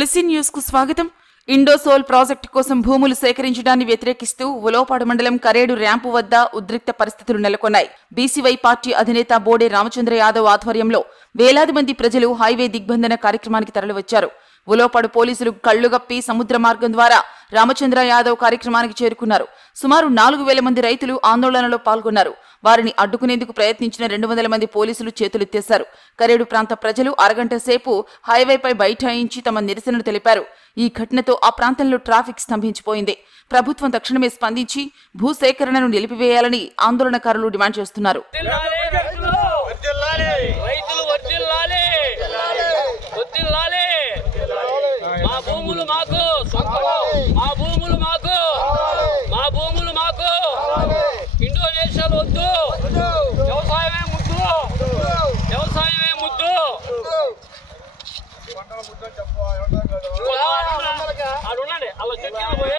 తులసి news కు స్వాగతం. Indosol project కోసం భూములు సేకరించడాన్ని వ్యతిరేకిస్తూ ఉలవపాడు మండలం కరేడు ర్యాంపు వద్ద ఉద్రిక్త పరిస్థితులు నెలకొన్నాయి. బీసీవై పార్టీ అధినేత బోడే రామచంద్ర యాదవ్ ఆధ్వర్యంలో వేలాది మంది ప్రజలు హైవే దిగ్బంధన కార్యక్రమానికి తరలివచ్చారు. ఉలవపాడు పోలీసులు కళ్లుగప్పి సముద్ర మార్గం ద్వారా రామచంద్ర యాదవ్ కార్యక్రమానికి చేరుకున్నారు. సుమారు 4,000 మంది రైతులు ఆందోళనలో పాల్గొన్నారు. వారిని అడ్డుకునేందుకు ప్రయత్నించిన 200 మంది పోలీసులు చేతులెత్తేశారు. కరేడు ప్రాంత ప్రజలు అరగంట సేపు హైవేపై బైఠాయించి తమ నిరసనను తెలిపారు. ఈ ఘటనతో ఆ ప్రాంతంలో ట్రాఫిక్ స్తంభించిపోయింది. ప్రభుత్వం తక్షణమే స్పందించి భూసేకరణను నిలిపివేయాలని ఆందోళనకారులు డిమాండ్ చేస్తున్నారు. ఇండోనేషియాలో వద్దు, వ్యవసాయమే ముద్దు, వ్యవసాయమే ముద్దు. అడుండండి అలా చెట్టు పోయి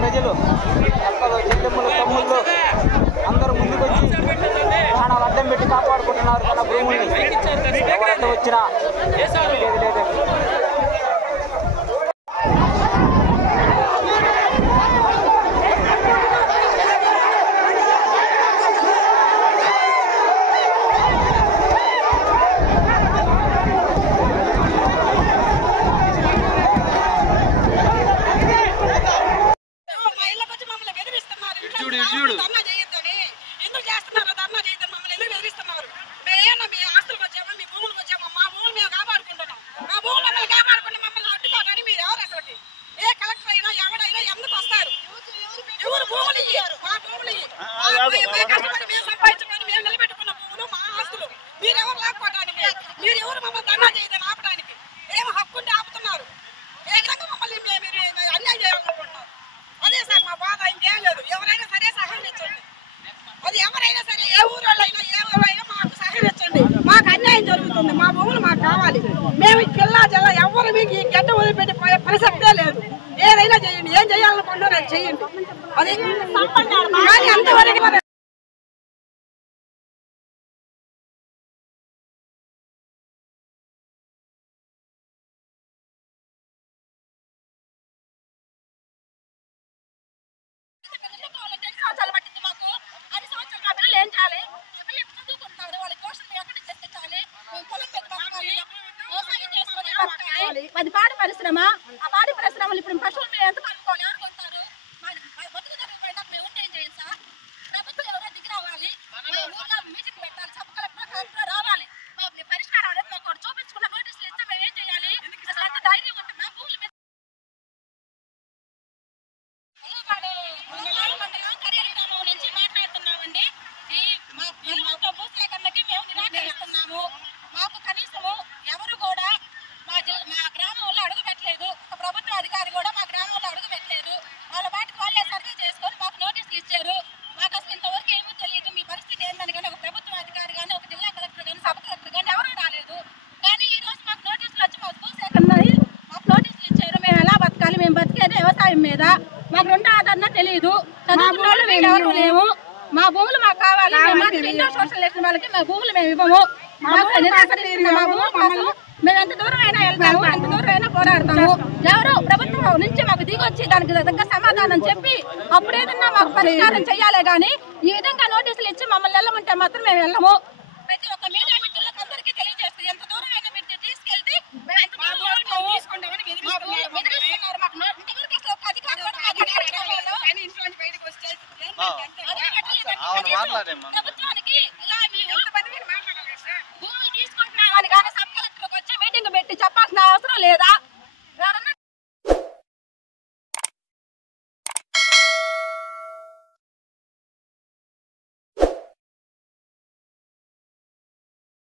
ప్రజలు అక్కలు చెల్లెమ్మలు తమ్ముళ్ళు అందరూ ముందుకు వచ్చి ప్రాణాలు అడ్డం పెట్టి కాపాడుకుంటున్నారు. తన భూముల్ని ఎవరైతే వచ్చినా లేదు. మా భూములు మాకు కావాలి. మేము జిల్లా జిల్లా ఎవరు మీకు ఈ గడ్డ వదిలిపెట్టిపోయే ప్రసక్తే లేదు. ఏదైనా చేయండి, ఏం చేయాలనుకుంటున్నారో అది చేయండి. అది కానీ అంతవరకు అది పాడి పరిశ్రమ. ఆ పాడి పరిశ్రమలు ఇప్పుడు పశువులు ఎంత కనుక్కోవాలి, ఎవరు కొంటారు? వ్యవసాయం మీద. మాకు రెండో ఆధారణ తెలియదు, చదువుకున్న వాళ్ళు మేము ఎవరు లేము. మా భూములు మాకు కావాలి. ఇండో సోషల్ ఎలక్షన్ వాళ్ళకి మా భూములు మేము ఇవ్వము. మాకు నిరాకరిస్తున్న మా భూముల కోసం మేము ఎంత దూరం అయినా వెళ్తాము, ఎంత దూరం అయినా పోరాడతాము. ఎవరు ప్రభుత్వం నుంచి మాకు దిగొచ్చి దానికి తగ్గ సమాధానం చెప్పి అప్పుడు ఏదన్నా మాకు పరిష్కారం చెయ్యాలే గానీ ఈ విధంగా నోటీసులు ఇచ్చి మమ్మల్ని వెళ్ళమంటే మాత్రం మేము వెళ్ళము. ప్రతి ఒక్క మీడియా మిత్రులకు అందరికీ తెలియజేస్తూ ఎంత దూరం అయినా మీరు తీసుకెళ్తే ప్రభుత్వాన్ని